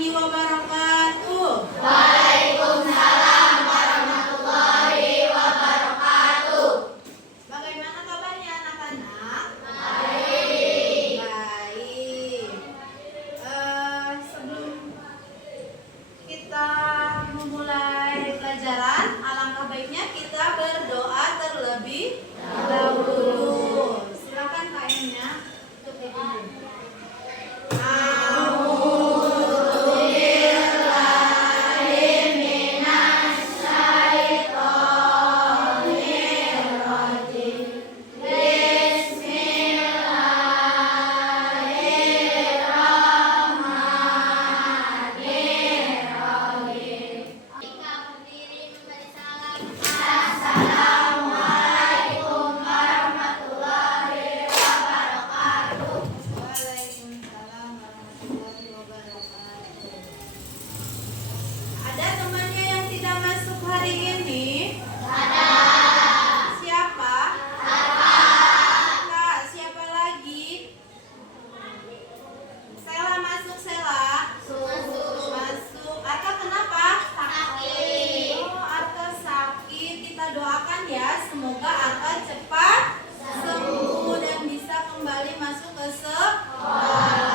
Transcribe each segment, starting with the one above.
warahmatullahi wabarakatuh. Waalaikumsalam warahmatullahi wabarakatuh. Bagaimana kabarnya anak-anak? Baik. Baik. Sebelum kita memulai pelajaran, alangkah baiknya kita berdoa terlebih dahulu. Silakan KM-nya untuk dipimpin. Waalaikumsalam warahmatullahi wabarakatuh. Ada temannya yang tidak masuk hari ini? Ada. Siapa? Kak, siapa lagi? Sela masuk, Sela. Masuk. Arka kenapa? Sakit. Oh, Arka sakit. Kita doakan ya, semoga Arka cepat sembuh dan bisa kembali masuk ke sekolah.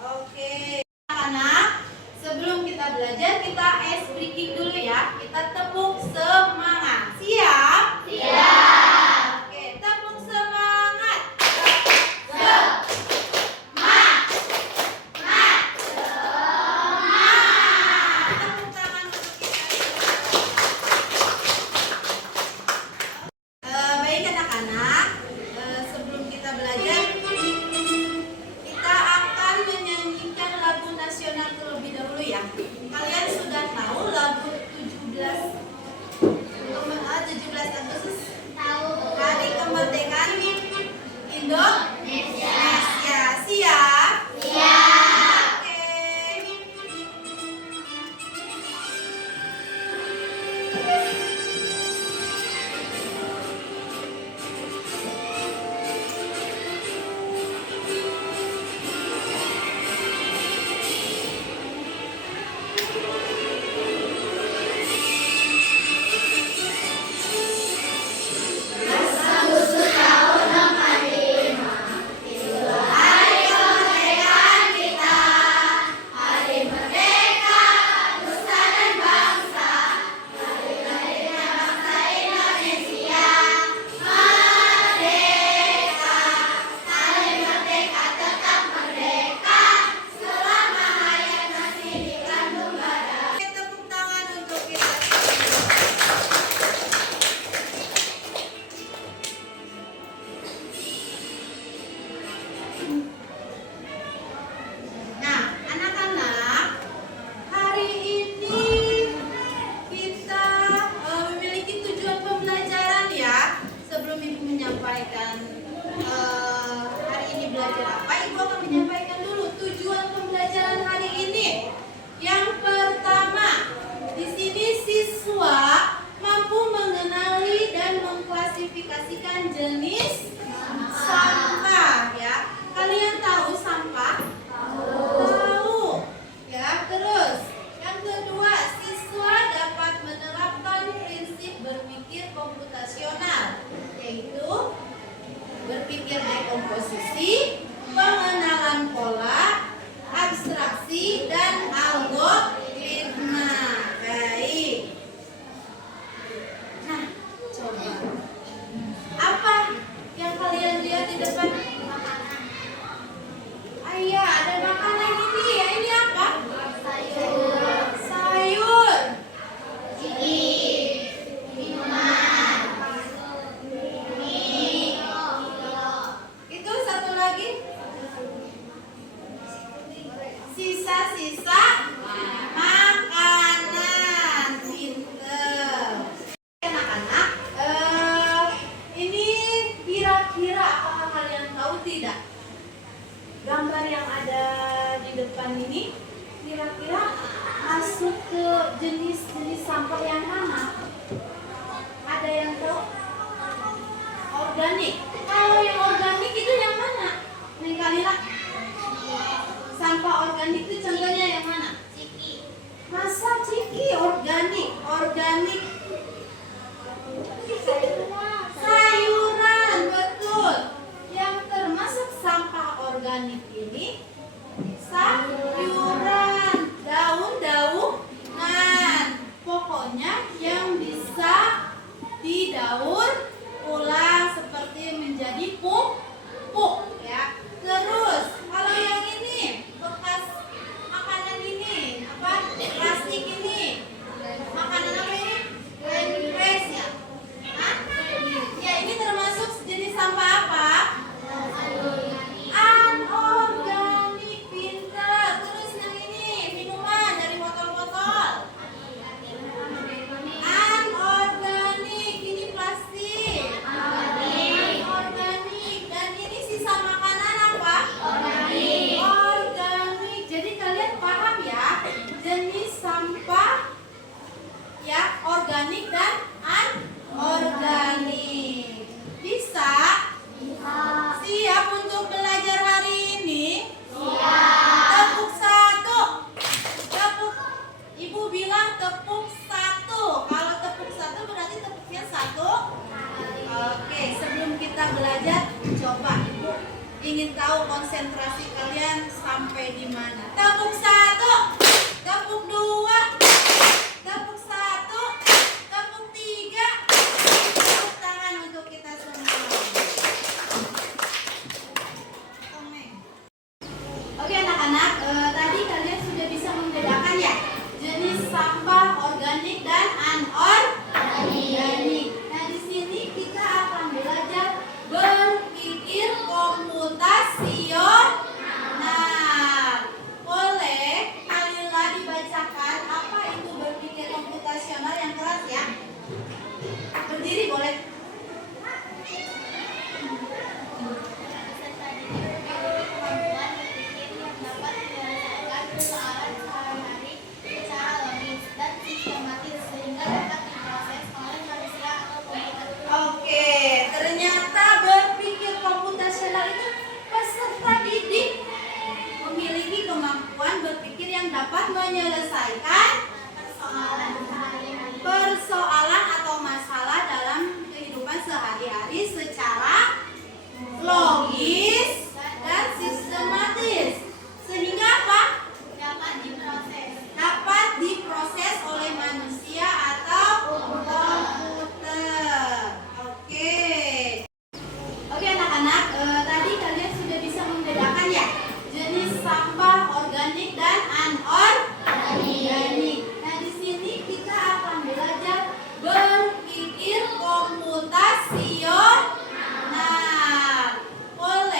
Oke. Anak-anak, sebelum kita belajar, kita ice breaking dulu ya. Kita tepuk semangat. Siap? Siap. Oke, tepuk semangat. Tepuk tangan untuk kita. Baik anak-anak, sebelum kita belajar, kita akan menyanyikan lagu nasional terlebih dahulu ya. Kalian sudah tahu lagu 17 Agustus, Hari Kemerdekaan Indonesia. Siap? Siap. Oke. Agustus tahun 45. Hari kemerdekaan kita. Hari merdeka, nusa dan bangsa. Hari lahirnya bangsa Indonesia. Merdeka. Hari merdeka tetap merdeka. Selama hayat masih dikandung badan. Tepuk tangan untuk kita. Nah, anak-anak, hari ini kita memiliki tujuan pembelajaran ya. Sebelum Ibu menyampaikan hari ini belajar apa, Ibu akan menyampaikan dulu tujuan pembelajaran hari ini. Yang pertama, di sini siswa mampu mengenali dan mengklasifikasikan jenis sampah ya. Kalian tahu sampah? Tahu. Ya, terus yang kedua, siswa dapat menerapkan prinsip berpikir komputasional, yaitu berpikir dekomposisi, pengenalan pola, abstraksi, dan algoritma. Baik. Nah, coba. Apa yang kalian lihat di depan? Ayah, ada makanan ini ya. Ini apa? Sayur. Itu satu lagi. Sisa-sisa makanan. Pinter. Anak-anak, ini kira-kira apakah kalian tahu tidak? Gambar yang ada di depan ini kira-kira masuk ke jenis-jenis sampah yang mana? Ada yang tahu? Organik. Kalau yang organik itu yang mana? Nih Kalila. sampah organik itu contohnya yang mana? Ciki. Masa ciki organik? Organik sayuran, betul. Yang termasuk sampah organik ini sayuran, daun-daunan. Pokoknya yang bisa didaur ulang seperti menjadi pupuk ya. Terus kalau yang ini bekas makanan ini apa? Plastik ini. Makanan apa ini? Waste ya? Hah? Ya ini termasuk jenis sampah apa? Anorganik, pintar. Terus yang ini minuman dari botol-botol. Anorganik, ini plastik. Anorganik. Dan ini sisa makanan apa? Organik. Jadi kalian paham ya jenis sampah ya organik dan anorganik. Bisa? Siap untuk belajar hari ini? Tepuk satu. Tepuk. Ibu bilang tepuk satu. Kalau tepuk satu berarti tepuknya satu. Oke, sebelum kita belajar, coba Ibu ingin tahu konsentrasi kalian sampai di mana. Tepuk satu. Tepuk dua. Tepuk satu. Tepuk tiga. Tepuk tangan untuk kita semua. Oke anak-anak, tadi kalian sudah bisa membedakan ya jenis sampah organik dan anorganik. Nah di sini kita akan belajar berpikir komputasional. Boleh Alila dibacakan apa itu berpikir komputasional yang keras ya? Berdiri boleh. Kemampuan berpikir yang dapat menyelesaikan persoalan sehari-hari secara logis dan sistematis sehingga dapat diproses oleh manusia atau komputer. Oke, ternyata berpikir komputasional itu peserta didik memiliki kemampuan berpikir yang dapat menyelesaikan persoalan atau masalah dalam kehidupan sehari-hari secara logis dan sistematis. Sehingga apa? Dapat diproses oleh manusia atau komputer. Oke. Oke anak-anak, tadi kalian sudah bisa membedakan ya jenis sampah organik dan anorganik. Nah di sini kita akan belajar berpikir komputasional. Boleh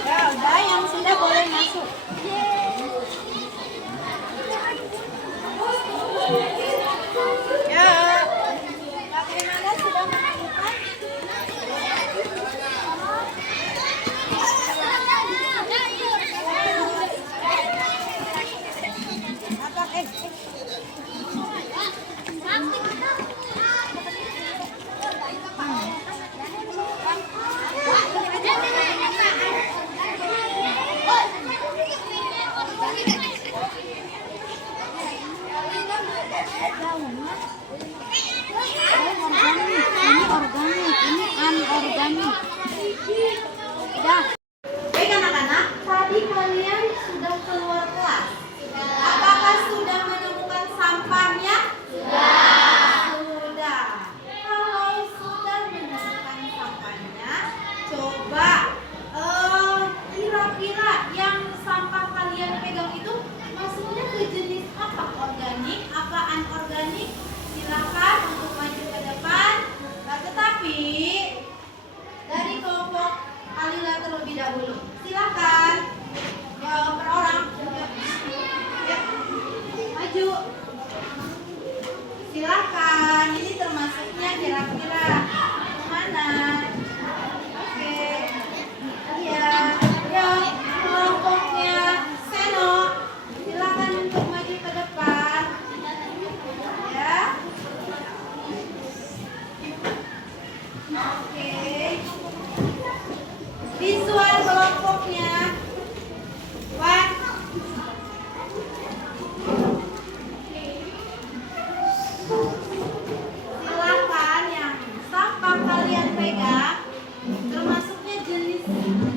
Ya udah, yang sudah boleh masuk. Ya, bagaimana sudah menemukan? Apa ini anorganik. Udah. Baik anak-anak, tadi kalian sudah keluar kelas. Apakah sudah menemukan sampahnya? Sudah. Kalau sudah menemukan sampahnya, coba kira-kira yang sampah kalian pegang itu masuknya ke jenis apa? Organik, apa anorganik? Silakan untuk maju ke depan. Nah, tetapi dari kelompok Alila terlebih dahulu. Silakan. Ya, per orang. Ya. Maju. Silakan. Ini termasuknya kira-kira kemana? Oke. Iya. Ya, kelompoknya Seno. Silakan untuk maju ke depan. Ya. Oke. Visual kelompoknya. Wan. Silakan yang sampah kalian pegang termasuknya jenis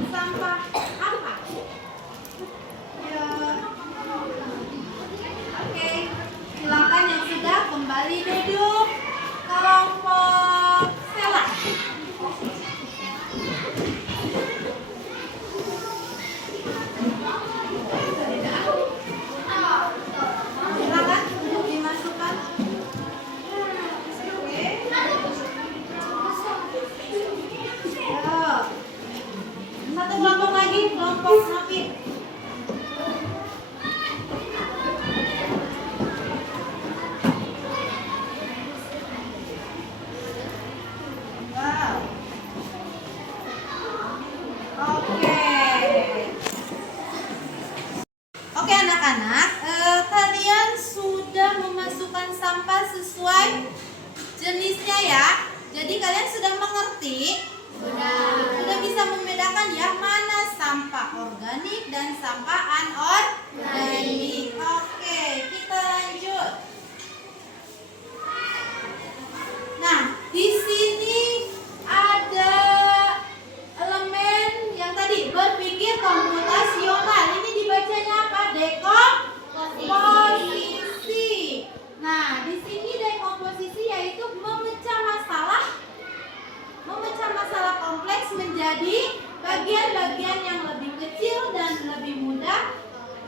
sampah apa? Ya. Oke. Silakan yang sudah kembali duduk. Kelompok Sela. Silakan untuk dimasukkan. Oke. Ya. Satu kelompok lagi, kelompok Nafi. Wow. Oke. Oke anak-anak, kalian sudah memasukkan sampah sesuai jenisnya ya. Jadi kalian sudah mengerti? Sudah bisa membedakan ya mana sampah organik dan sampah anorganik. Oke, kita lanjut. Nah, di sini ada elemen yang tadi berpikir komputasional. Ini dibacanya apa? Dekomposisi. Nah, di sini dekomposisi yaitu memecah masalah kompleks menjadi bagian-bagian yang lebih kecil dan lebih mudah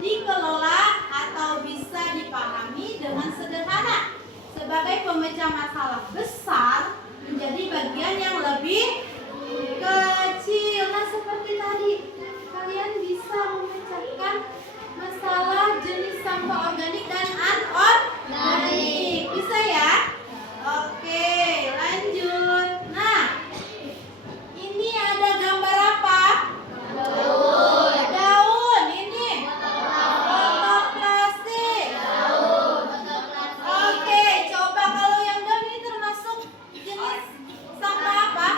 dikelola atau bisa dipahami dengan sederhana. Sebagai pemecah masalah besar menjadi bagian yang lebih kecil. Nah, seperti tadi, kalian bisa memecahkan masalah jenis sampah organik dan anorganik. Bisa ya? Oke, lanjut. Nah, ini ada gambar apa? Daun. Ini botol plastik. Oke, coba kalau yang daun ini termasuk jenis sampah apa?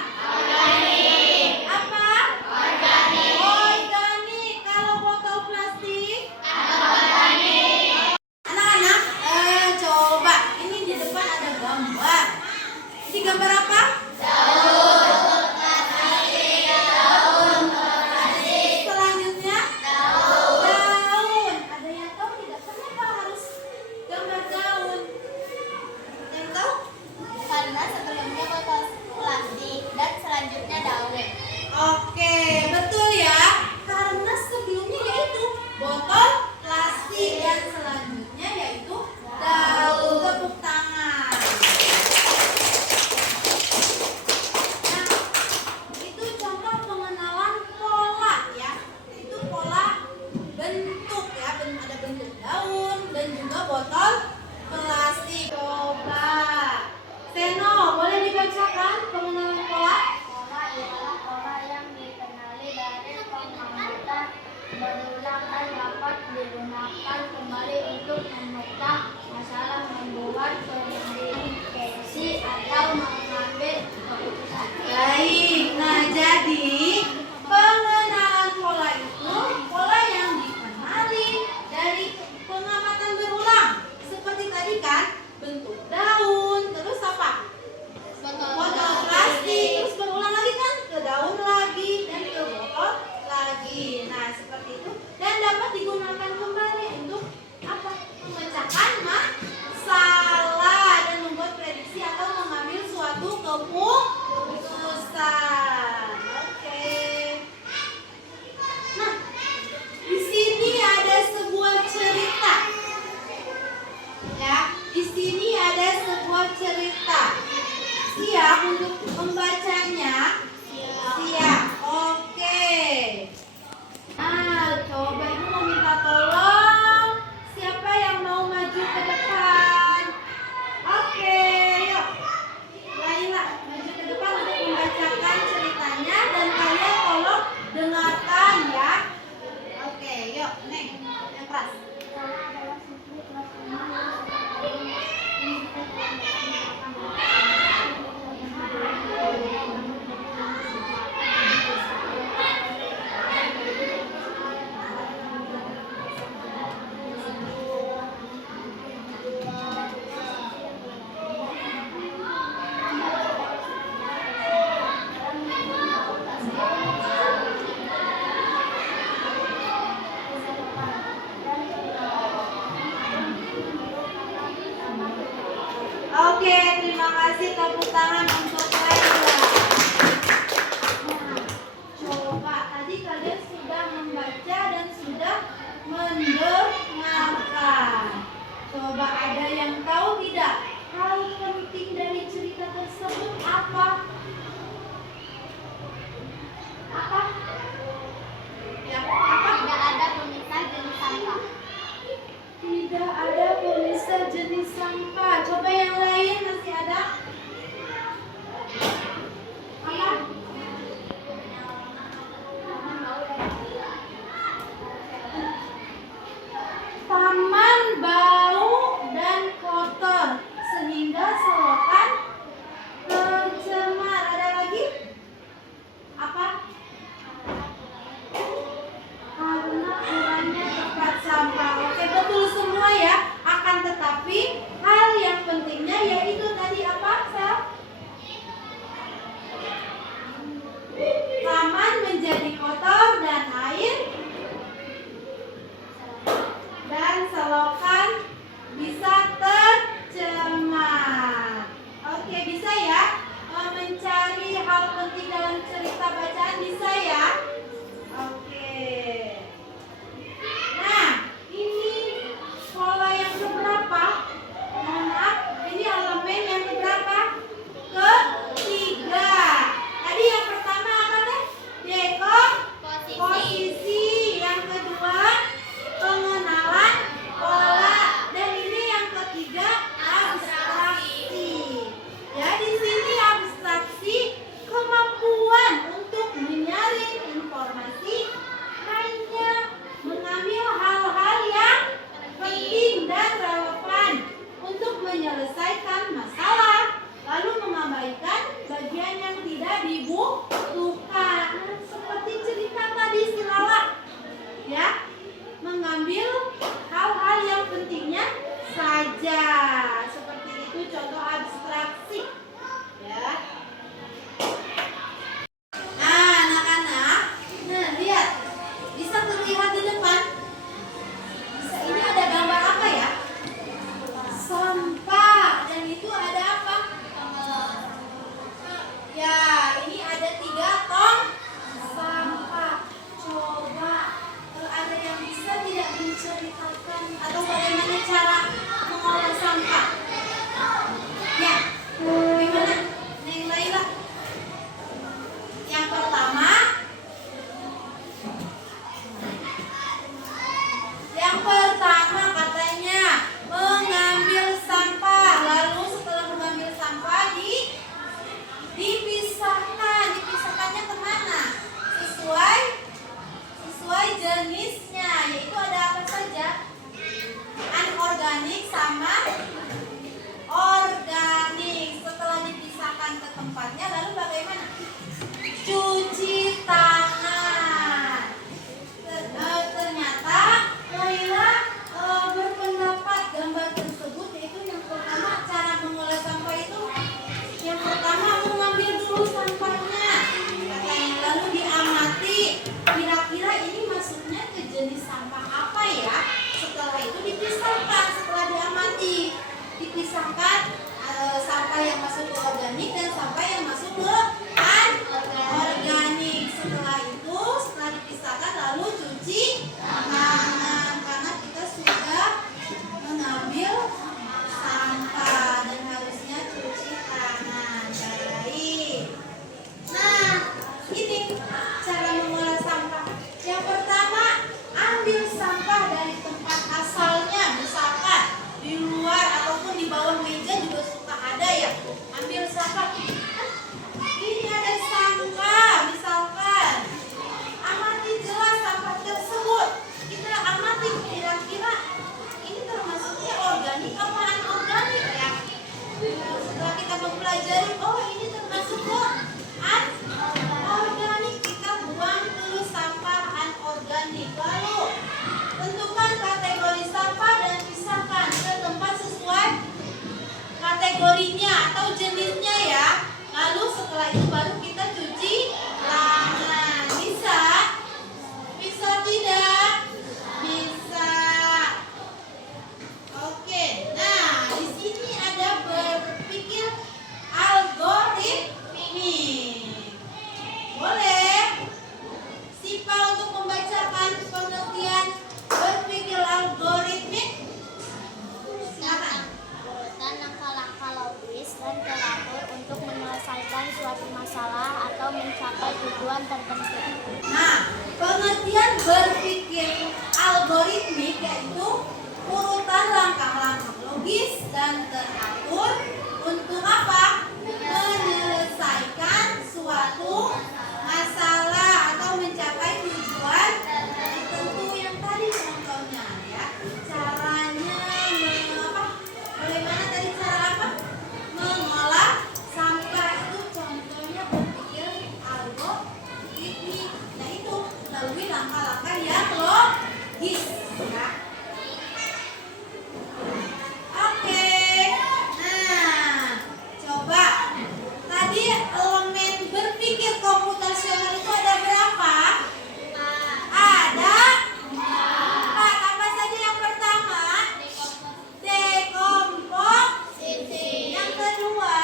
berulang dan dapat digunakan kembali untuk memecah masalah, membuat prediksi atau mengambil keputusan. Baik, nah jadi pengenalan pola itu pola yang dikenali dari pengamatan berulang. Seperti tadi kan, bentuk daun, terus apa? Botol plastik, terus berulang lagi kan, ke daun lagi dan ke botol lagi. Nah seperti itu dan dapat digunakan kembali untuk apa? Memecahkan masalah dan membuat prediksi atau mengambil suatu keputusan. Oke. Nah, di sini ada sebuah cerita. Ya, di sini ada sebuah cerita. Siap untuk membacanya? Siap. Oke. Nah, coba Ibu mau minta tolong. Siapa yang mau maju ke depan? Oke, yuk. Laila, maju ke depan untuk membacakan ceritanya dan kalian tolong dengarkan ya. Oke, yuk, Neng. Yang keras. Lola adalah siswi kelas 5 yang setiap Oke, terima kasih, tepuk tangan untuk Laila. Nah, coba tadi kalian sudah membaca dan sudah mendengarkan. Coba ada yang tahu tidak hal penting dari cerita tersebut apa? Apa? Ya, apa? tidak ada pemisah jenis sampah. Tidak ada pemisah jenis sampah. Coba yang lain masih ada? Apa? Taman bau dan kotor sehingga selokan tercemar. Ada lagi? Apa? sampai jenisnya, yaitu ada apa saja? Anorganik sama organik. Setelah dipisahkan ke tempatnya, lalu bagaimana? Cuci tangan. Ternyata Laila berpendapat gambar tersebut, yaitu yang pertama cara mengolah sampah itu yang pertama mengambil dulu sampahnya, katanya, lalu diamati kira-kira ini masuknya ke jenis sampah apa ya. Setelah itu dipisahkan, setelah diamati dipisahkan sampah yang masuk ke organik dan sampah yang masuk ke anorganik. Setelah itu, setelah dipisahkan lalu cuci tangan karena kita sudah mengambil sampah dan harusnya cuci tangan. Baik. Nah, ini cara mengolah sampah. Yang pertama, ambil sampah dari tempat asalnya. Misalkan di luar ataupun di bawah meja juga suka ada ya. Ambil sampah. Ini ada sampah, misalkan. Amati jelas sampah tersebut. Kita amati kira-kira ini termasuknya organik apa anorganik ya. Setelah kita mempelajari, oh ini termasuk ke anorganik, kita buang ke sampah anorganik. Lalu tentukan kategori sampah dan pisahkan ke tempat sesuai kategorinya atau jenisnya ya. Lalu setelah itu baru kita cuci tangan. Bisa? Bisa tidak? Bisa. Oke. Nah, di sini ada berpikir algoritmik. Boleh? Sipa untuk membacakan pengertian berpikir algoritmik. Silakan. Urutan langkah-langkah logis dan teratur untuk menyelesaikan suatu masalah atau mencapai tujuan tertentu. Nah, pengertian berpikir algoritmik yaitu urutan langkah-langkah logis dan teratur untuk apa? Menyelesaikan suatu masalah atau mencapai tujuan tertentu. Yang tadi contohnya ya, caranya bagaimana tadi cara apa? Mengolah sampah, itu contohnya berpikir algoritmik. Nah itu melalui langkah-langkah yang logis ya. Oke. Nah, coba tadi elemen berpikir komputasional itu ada berapa? Ada 4. Apa saja yang pertama? Dekomposisi. Yang kedua,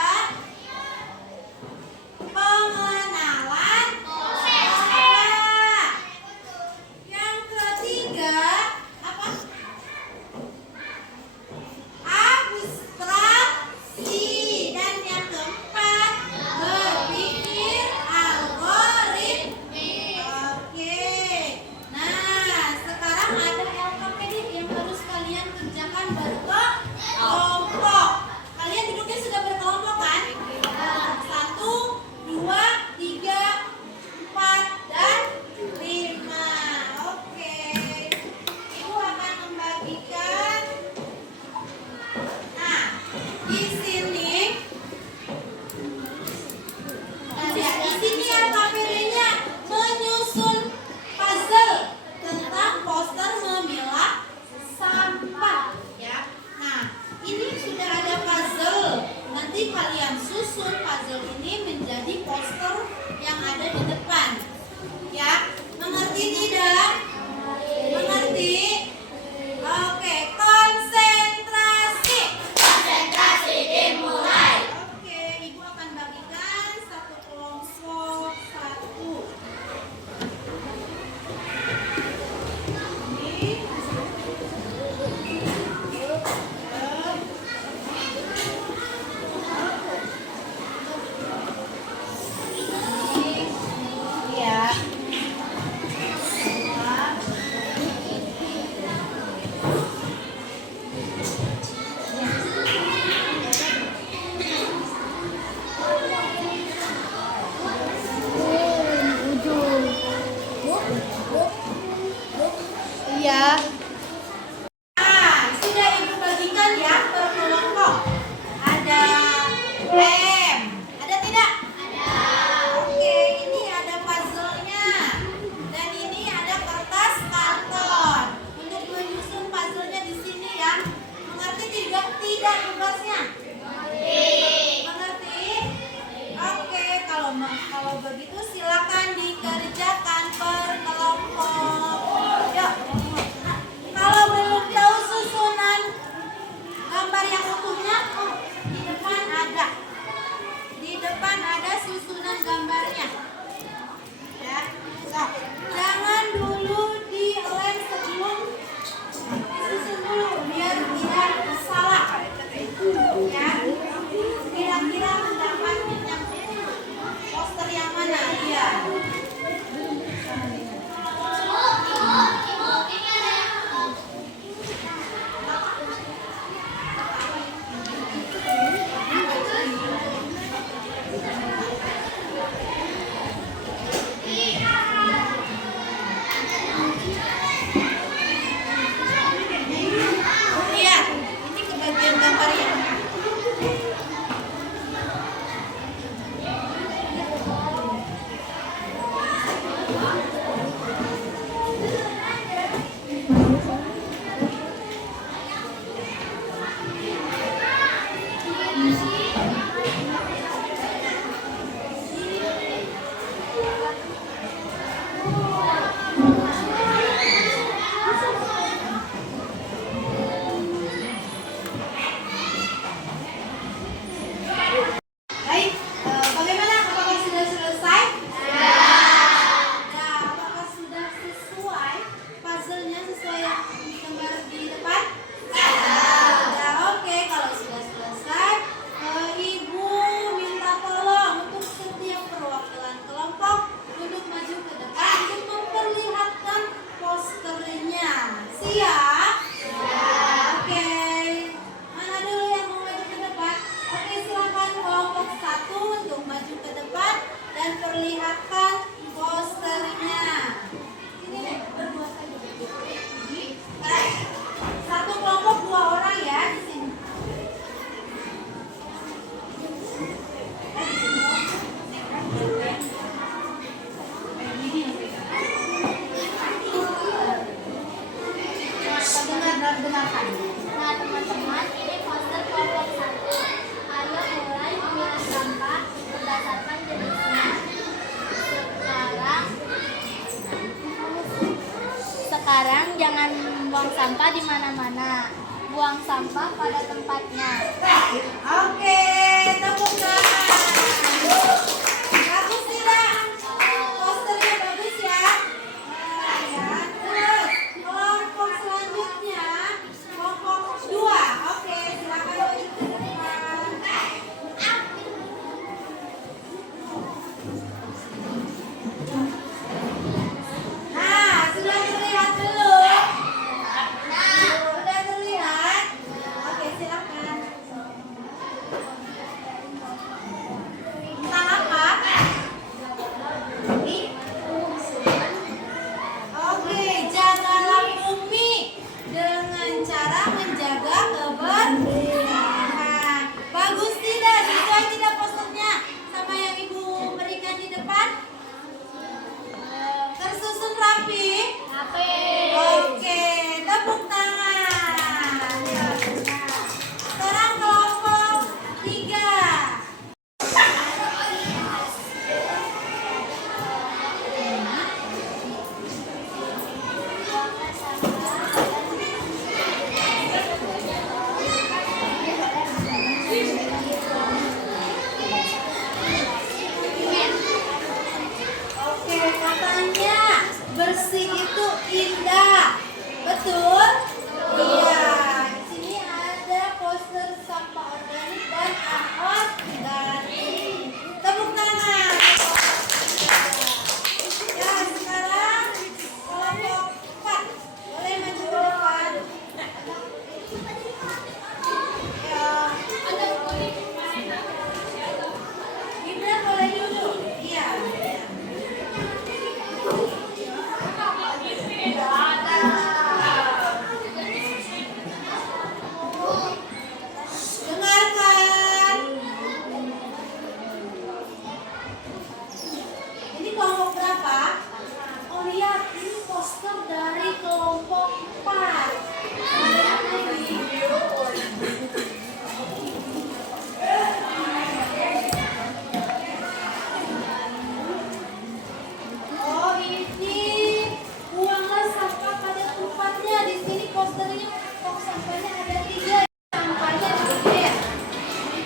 pengenalan pola. Yang ketiga, apa? Abstraksi. Dan yang keempat, berpikir algoritmik. Oke. Nah, sekarang ada LKPD yang harus kalian kerjakan berkelompok. Kalian duduknya sudah berkelompok kan? 1, 2, 3, 4, dan 5. Oke. Ibu akan membagikan. Nah, di sini. Nah, ya, di sini LKPD-nya menyusun puzzle tentang poster memilah sampah ya. Nah, ini sudah ada puzzle. Nanti kalian susun puzzle ini menjadi poster yang ada di depan. Ya, mengerti tidak? Mengerti? Oke, konsentrasi. Konsentrasi dimulai. Oke, Ibu akan bagikan satu kelompok satu. Ini. Ya. ya. Nah, sudah Ibu bagikan ya per kelompok. Ada M. Ada tidak? Ada. Oke, ini ada puzzle-nya. Dan ini ada kertas karton. Untuk menyusun puzzle-nya di sini ya. Mengerti tidak tugasnya? Mengerti? Oke, kalau begitu silakan dikerjakan per kelompok. Yuk. Kalau belum tahu susunan gambar yang utuhnya, di depan ada. Di depan ada susunan gambarnya. Ya. So, jangan dulu dilem sebelum disusun dulu biar tidak salah. Ya. Kira-kira mendapat yang poster yang mana? Iya. Lihat, ini kebagian gambarnya. Baik, bagaimana? Apakah sudah selesai? Nah, apakah sudah sesuai puzzle-nya sesuai yang gambar di depan? Ya, oke. Kalau sudah selesai, Ibu minta tolong untuk setiap perwakilan kelompok duduk maju ke depan untuk memperlihatkan posternya. Siap? Oke. Mana dulu yang mau maju ke depan? Oke, silakan kelompok 1 untuk maju ke depan dan perlihatkan posternya. Ini nih, berdua saja. Satu kelompok 2 orang ya di sini. Dengarkan. Nah teman-teman, ini poster kelompok 1. Ayo mulai memilah sampah berdasarkan jenisnya. Sekarang jangan buang sampah di mana-mana. Buang sampah pada tempatnya. Oke, tepuk tangan. Bagus tidak? Posternya bagus ya. Nah, ya. Terus kelompok selanjutnya, kelompok 2. Oke, silakan maju ke depan. Nah, sudah terlihat belum? Sudah terlihat? Oke, silakan. Tentang apa? Oke, jagalah bumi dengan cara menjaga kebersihan. Bagus tidak? Sesuai tidak posternya sama yang Ibu berikan di depan? Tersusun rapi? Oke, tepuk tangan. Ya, nah. Sekarang kelompok 3. Oke, katanya bersih itu indah. poster dari kelompok 4. Mana nih? Oh, ini buanglah sampah pada tempatnya. Di sini posternya tong sampahnya ada 3. Sampahnya di sini ya.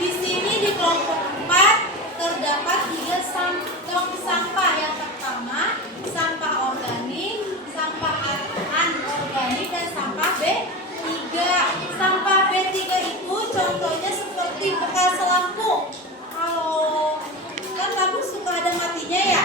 Di sini di kelompok 4 terdapat 3 tong sampah. Yang pertama, sampah organik, sampah anorganik, dan sampah B3. Sampah B3 itu contohnya seperti bekas lampu. Kalau kan lampu suka ada matinya ya.